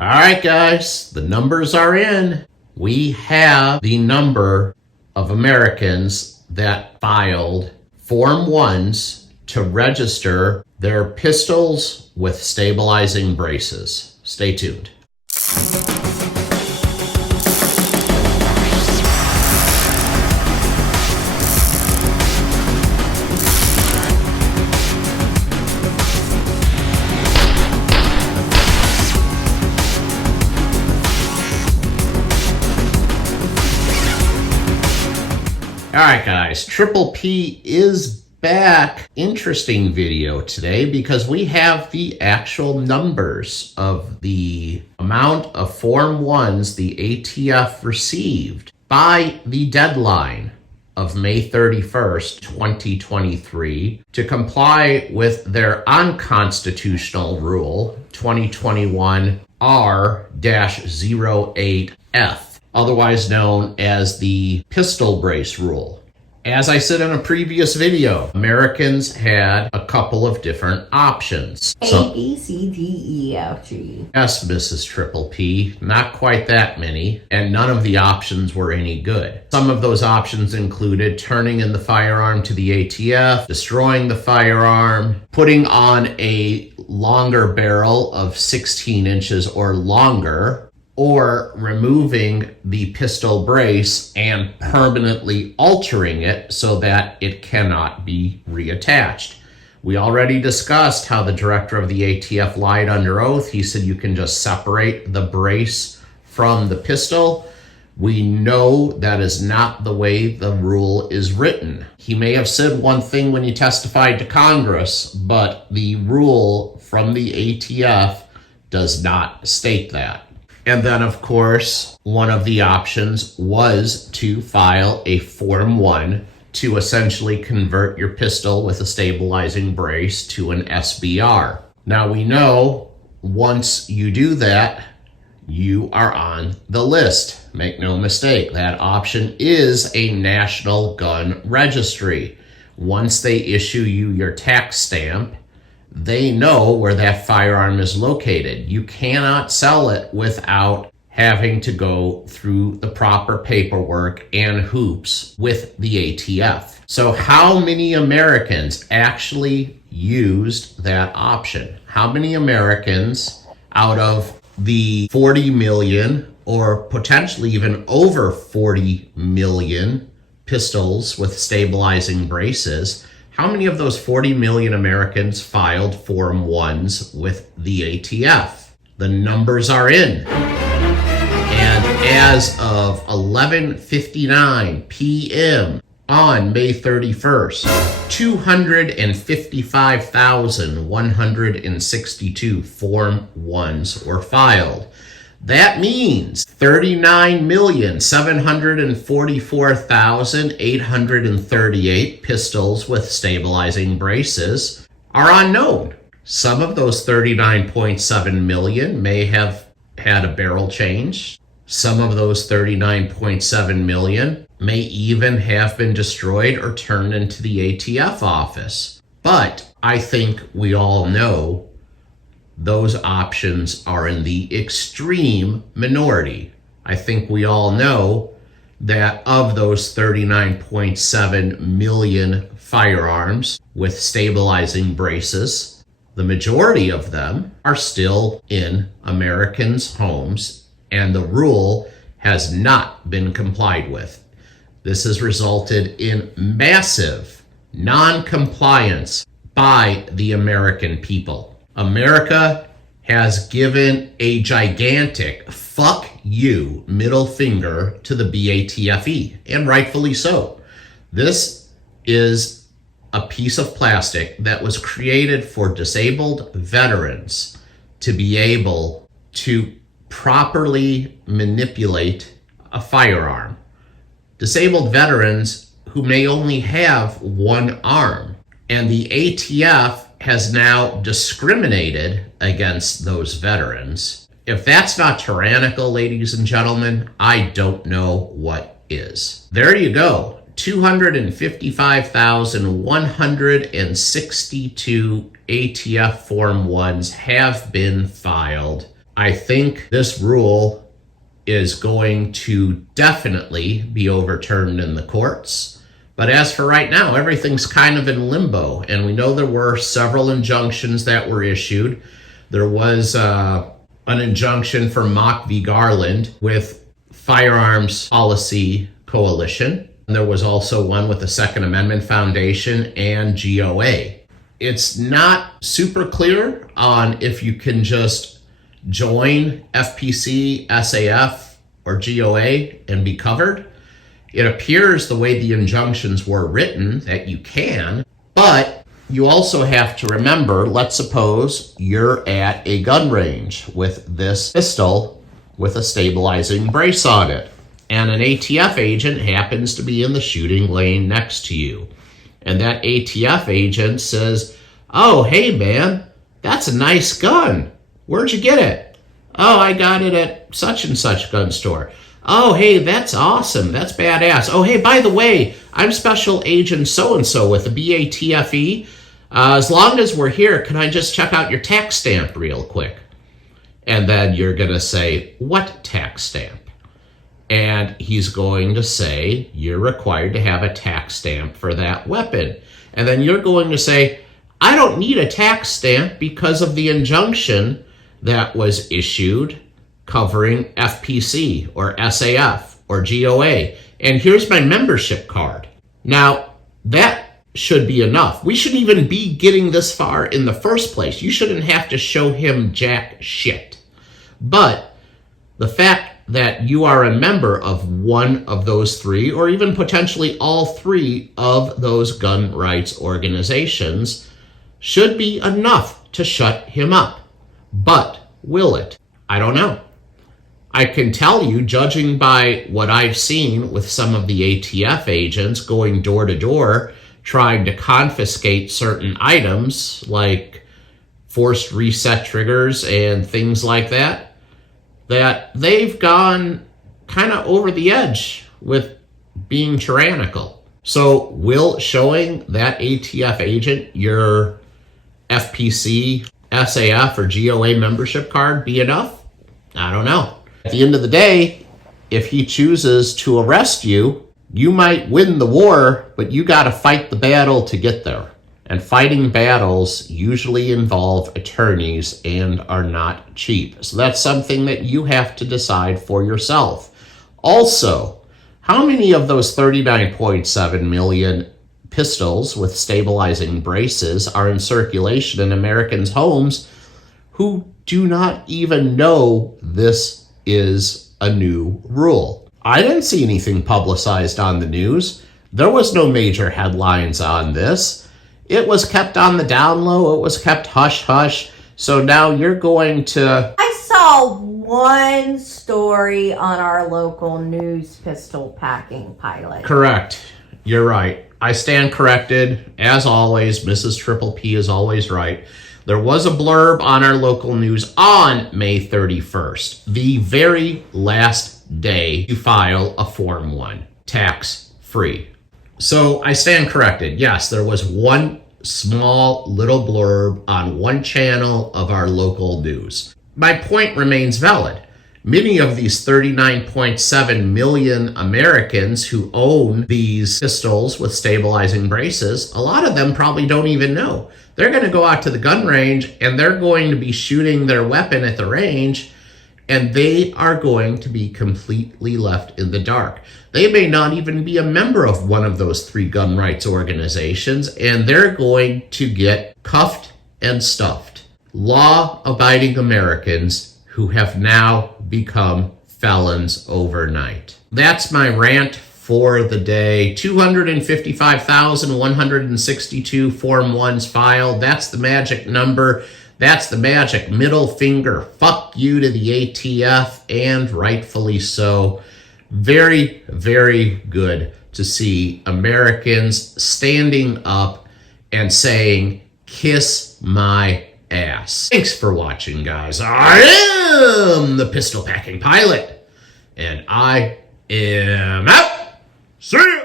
All right, guys, the numbers are in. We have the number of Americans that filed Form 1s to register their pistols with stabilizing braces. Stay tuned. All right, guys, Triple P is back. Interesting video today because we have the actual numbers of the amount of Form 1s the ATF received by the deadline of May 31st, 2023 to comply with their unconstitutional rule 2021 R-08F. Otherwise known as the pistol brace rule. As I said in a previous video, Americans had a couple of different options. A, B, C, D, E, F, G. Yes, Mrs. Triple P, not quite that many, and none of the options were any good. Some of those options included turning in the firearm to the ATF, destroying the firearm, putting on a longer barrel of 16 inches or longer, or removing the pistol brace and permanently altering it so that it cannot be reattached. We already discussed how the director of the ATF lied under oath. He said you can just separate the brace from the pistol. We know that is not the way the rule is written. He may have said one thing when he testified to Congress, but the rule from the ATF does not state that. And then, of course, one of the options was to file a Form 1 to essentially convert your pistol with a stabilizing brace to an SBR. Now, we know once you do that, you are on the list. Make no mistake, that option is a national gun registry. Once they issue you your tax stamp, they know where that firearm is located. You cannot sell it without having to go through the proper paperwork and hoops with the ATF. So how many Americans actually used that option? How many Americans out of the 40 million or potentially even over 40 million pistols with stabilizing braces, how many of those 40 million Americans filed Form 1s with the ATF? The numbers are in. And as of 11:59 p.m. on May 31st, 255,162 Form 1s were filed. That means 39,744,838 pistols with stabilizing braces are unknown. Some of those 39.7 million may have had a barrel change. Some of those 39.7 million may even have been destroyed or turned into the ATF office. But I think we all know those options are in the extreme minority. I think we all know that of those 39.7 million firearms with stabilizing braces, the majority of them are still in Americans' homes, and the rule has not been complied with. This has resulted in massive non-compliance by the American people. America has given a gigantic fuck you middle finger to the BATFE, and rightfully so. This is a piece of plastic that was created for disabled veterans to be able to properly manipulate a firearm. Disabled veterans who may only have one arm, and the ATF has now discriminated against those veterans. If that's not tyrannical, ladies and gentlemen, I don't know what is. There you go. 255,162 ATF Form 1s have been filed. I think this rule is going to definitely be overturned in the courts. But as for right now, everything's kind of in limbo. And we know there were several injunctions that were issued. There was an injunction for Mock v. Garland with Firearms Policy Coalition. And there was also one with the Second Amendment Foundation and GOA. It's not super clear on if you can just join FPC, SAF, or GOA and be covered. It appears the way the injunctions were written that you can, but you also have to remember, let's suppose you're at a gun range with this pistol with a stabilizing brace on it, and an ATF agent happens to be in the shooting lane next to you. And that ATF agent says, "Oh, hey man, that's a nice gun. Where'd you get it?" "Oh, I got it at such and such gun store." "Oh, hey, that's awesome. That's badass. Oh, hey, by the way, I'm Special Agent so-and-so with the BATFE. As long as we're here, can I just check out your tax stamp real quick?" And then you're going to say, "What tax stamp?" And he's going to say, "You're required to have a tax stamp for that weapon." And then you're going to say, "I don't need a tax stamp because of the injunction that was issued covering FPC or SAF or GOA. And here's my membership card." Now, that should be enough. We shouldn't even be getting this far in the first place. You shouldn't have to show him jack shit. But the fact that you are a member of one of those three, or even potentially all three of those gun rights organizations, should be enough to shut him up. But will it? I don't know. I can tell you, judging by what I've seen with some of the ATF agents going door to door, trying to confiscate certain items like forced reset triggers and things like that, that they've gone kind of over the edge with being tyrannical. So will showing that ATF agent your FPC, SAF, or GOA membership card be enough? I don't know. At the end of the day, if he chooses to arrest you, you might win the war, but you got to fight the battle to get there. And fighting battles usually involve attorneys and are not cheap. So that's something that you have to decide for yourself. Also, how many of those 39.7 million pistols with stabilizing braces are in circulation in Americans' homes who do not even know this is a new rule? I didn't see anything publicized on the news. There was no major headlines on this. It was kept on the down low. It was kept hush-hush. So now you're going to... I saw one story on our local news pistol packing pilot. Correct. You're right. I stand corrected. As always, Mrs. Triple P is always right. There was a blurb on our local news on May 31st, the very last day to file a Form 1, tax-free. So I stand corrected. Yes, there was one small little blurb on one channel of our local news. My point remains valid. Many of these 39.7 million Americans who own these pistols with stabilizing braces, a lot of them probably don't even know. They're going to go out to the gun range and they're going to be shooting their weapon at the range, and they are going to be completely left in the dark. They may not even be a member of one of those three gun rights organizations, and they're going to get cuffed and stuffed. Law-abiding Americans who have now become felons overnight. That's my rant for the day. 255,162 Form 1s filed. That's the magic number. That's the magic middle finger. Fuck you to the ATF, and rightfully so. Very, very good to see Americans standing up and saying, "Kiss my ass." Thanks for watching, guys. I am the Pistol Packing Pilot, and I am out. See ya!